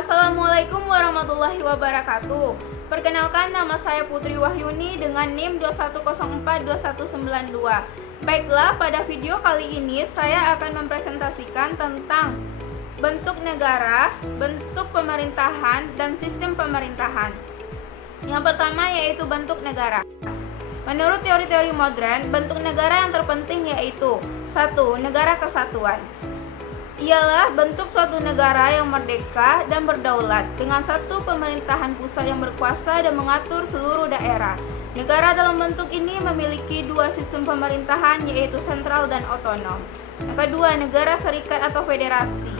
Assalamualaikum warahmatullahi wabarakatuh. Perkenalkan, nama saya Putri Wahyuni dengan NIM 21042192. Baiklah, pada video kali ini saya akan mempresentasikan tentang bentuk negara, bentuk pemerintahan, dan sistem pemerintahan. Yang pertama yaitu bentuk negara. Menurut teori-teori modern, bentuk negara yang terpenting yaitu 1. Negara kesatuan. Ialah bentuk suatu negara yang merdeka dan berdaulat dengan satu pemerintahan pusat yang berkuasa dan mengatur seluruh daerah. Negara dalam bentuk ini memiliki dua sistem pemerintahan yaitu sentral dan otonom. Yang kedua, negara serikat atau federasi.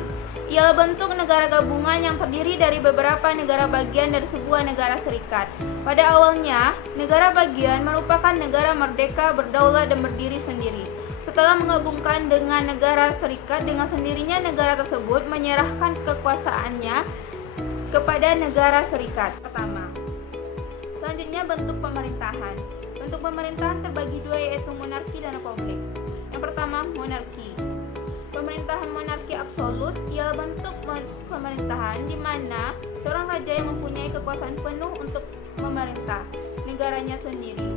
Ialah bentuk negara gabungan yang terdiri dari beberapa negara bagian dari sebuah negara serikat. Pada awalnya, negara bagian merupakan negara merdeka, berdaulat, dan berdiri sendiri. Setelah menggabungkan dengan negara serikat, dengan sendirinya negara tersebut menyerahkan kekuasaannya kepada negara serikat. Pertama, selanjutnya bentuk pemerintahan. Bentuk pemerintahan terbagi dua yaitu monarki dan republik. Yang pertama, monarki. Pemerintahan monarki absolut ialah bentuk pemerintahan di mana seorang raja yang mempunyai kekuasaan penuh untuk memerintah negaranya sendiri,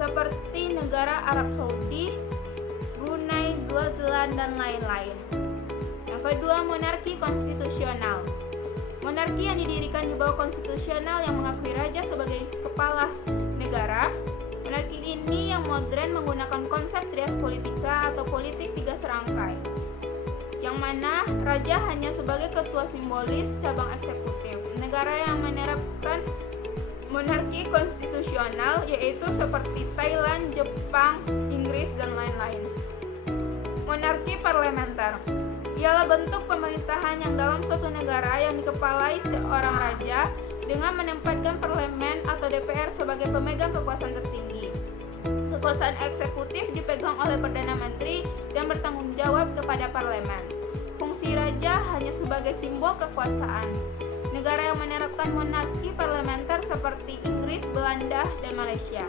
seperti negara Arab Saudi, Brunei, Swaziland, dan lain-lain. Yang kedua, monarki konstitusional. Monarki yang didirikan di bawah konstitusional yang mengakui raja sebagai kepala negara. Monarki ini yang modern menggunakan konsep trias politika atau politik tiga serangkai, yang mana raja hanya sebagai ketua simbolis cabang eksekutif. Negara yang menerapkan monarki konstitusional yaitu seperti Thailand, Jepang, Inggris, dan lain-lain. Monarki parlementer ialah bentuk pemerintahan yang dalam suatu negara yang dikepalai seorang raja dengan menempatkan parlemen atau DPR sebagai pemegang kekuasaan tertinggi. Kekuasaan eksekutif dipegang oleh Perdana Menteri dan bertanggung jawab kepada parlemen. Fungsi raja hanya sebagai simbol kekuasaan. Negara yang menerapkan monarki parlementer seperti Inggris, Belanda, dan Malaysia.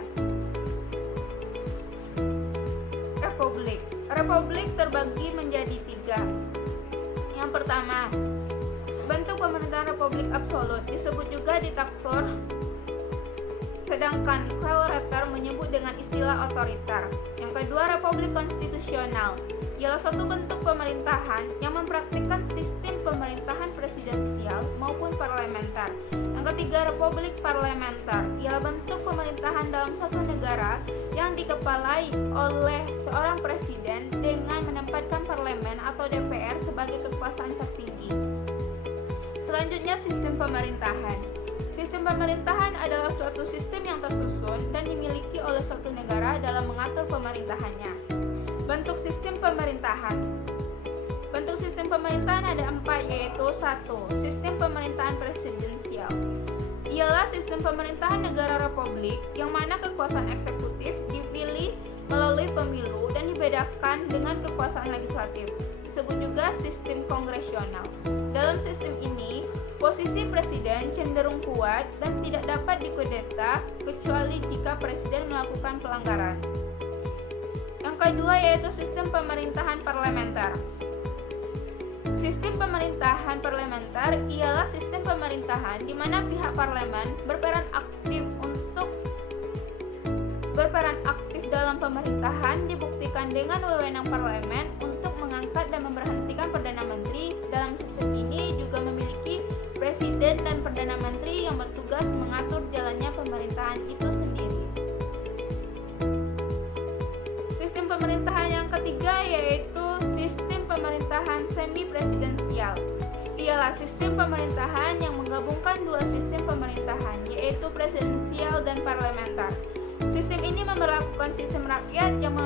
Republik. Republik terbagi menjadi tiga. Yang pertama, bentuk pemerintahan republik absolut, disebut juga diktator, sedangkan Karl Ritter menyebut dengan istilah otoriter. Yang kedua, republik konstitusional, ialah suatu bentuk pemerintahan yang mempraktikkan sistem pemerintahan presidensial maupun parlementer. Yang ketiga, republik parlementer, ialah bentuk pemerintahan dalam suatu negara yang dikepalai oleh seorang presiden dengan menempatkan parlemen atau DPR sebagai kekuasaan tertinggi. Selanjutnya, sistem pemerintahan. Sistem pemerintahan adalah suatu sistem yang tersusun dan dimiliki oleh suatu negara dalam mengatur pemerintahannya. Bentuk sistem pemerintahan. Bentuk sistem pemerintahan ada 4 yaitu 1. Sistem pemerintahan presidensial. Ialah sistem pemerintahan negara republik yang mana kekuasaan eksekutif dipilih melalui pemilu dan dibedakan dengan kekuasaan legislatif. Disebut juga sistem kongresional. Dalam sistem ini, posisi presiden cenderung kuat dan tidak dapat dikudeta kecuali jika presiden melakukan pelanggaran. Yang kedua yaitu sistem pemerintahan parlementer. Sistem pemerintahan parlementer ialah sistem pemerintahan di mana pihak parlemen berperan aktif dalam pemerintahan dibuktikan dengan wewenang parlemen untuk mengangkat dan memberhentikan Perdana Menteri. Dalam sistem ini juga memiliki presiden dan Perdana Menteri yang bertugas mengatur jalannya pemerintahan itu sendiri. Sistem pemerintahan yang ketiga yaitu sistem pemerintahan semi-presidensial. Ialah sistem pemerintahan yang menggabungkan dua sistem pemerintahan yaitu presidensial dan parlementer. Sistem ini memberlakukan sistem rakyat yang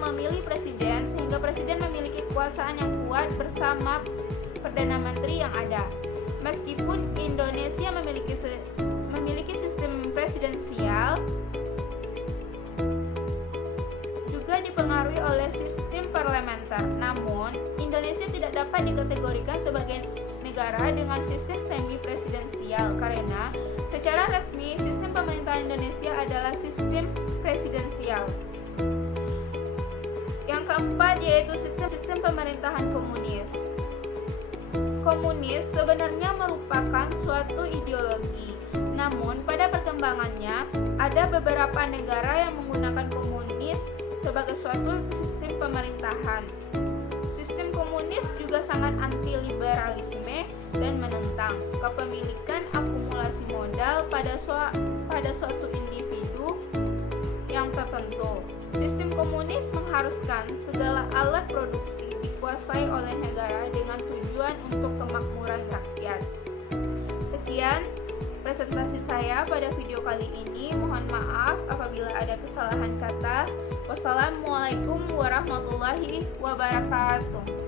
memilih presiden sehingga presiden memiliki kekuasaan yang kuat bersama Perdana Menteri yang ada. Meskipun Indonesia memiliki sistem presidensial, juga dipengaruhi oleh sistem parlementer. Namun, Indonesia tidak dapat dikategorikan sebagai negara dengan sistem semi-presidensial karena secara resmi sistem pemerintahan Indonesia adalah sistem presidensial. Yang keempat yaitu sistem pemerintahan komunis. Komunis sebenarnya merupakan suatu ideologi, namun pada perkembangannya ada beberapa negara yang menggunakan komunis sebagai suatu sistem pemerintahan. Sistem komunis juga sangat anti-liberalisme dan menentang kepemilikan akumulasi modal pada suatu individu yang tertentu. Sistem komunis mengharuskan segala alat produksi dikuasai oleh negara dengan tujuan untuk kemakmuran rakyat. Sekian presentasi saya pada video kali ini. Mohon maaf apabila ada kesalahan kata. Wassalamualaikum warahmatullahi wabarakatuh.